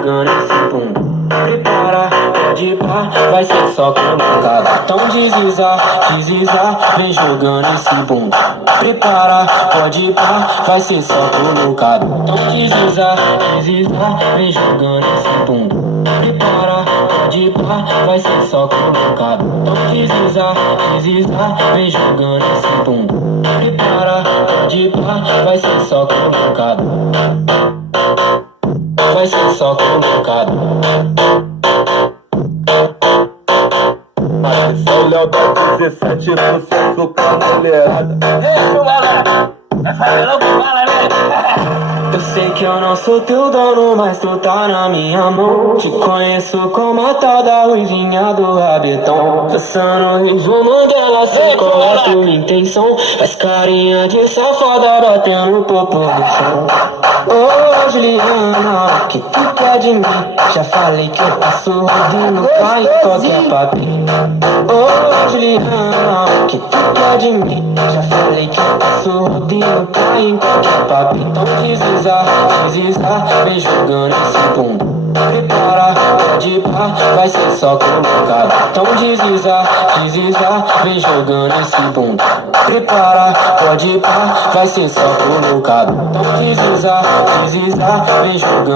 jogando esse bumbum. Prepara, pode ir pá, vai ser só colocado. Então deslizar, deslizar, vem jogando esse bumbum. Prepara, pode ir pá, vai ser só colocado. Então deslizar, deslizar, vem jogando esse bumbum. Prepara, pode ir pá, vai ser só colocado. Então deslizar, deslizar, vem jogando esse bumbum. Prepara, pode ir pá, vai ser só colocado. Vai ser só colocado. Esse é o Léo da 17, sucesso com a mulherada. Ei, chuvala! Vai fazer logo fala, né? Eu sei que eu não sou teu dono, mas tu tá na minha mão. Te conheço como a tal da ruivinha do rabetão. Dançando resumo dela sem qual é a tua intenção. Faz carinha de safada batendo o popô do chão. Ô Juliana, que tu quer de mim? Já falei que eu passo rodando pra em qualquer papinho. Ô Juliana, que tu quer de mim? Já falei que eu passo rodando pra em qualquer papinho. Então deslizar, deslizar, vem jogando esse bumbum. Prepara, pode ir pá, vai ser só colocado. Então deslizar, deslizar, vem jogando esse bumbum. Prepara, pode ir pá, vai ser só colocado. Então deslizar, deslizar, vem jogando.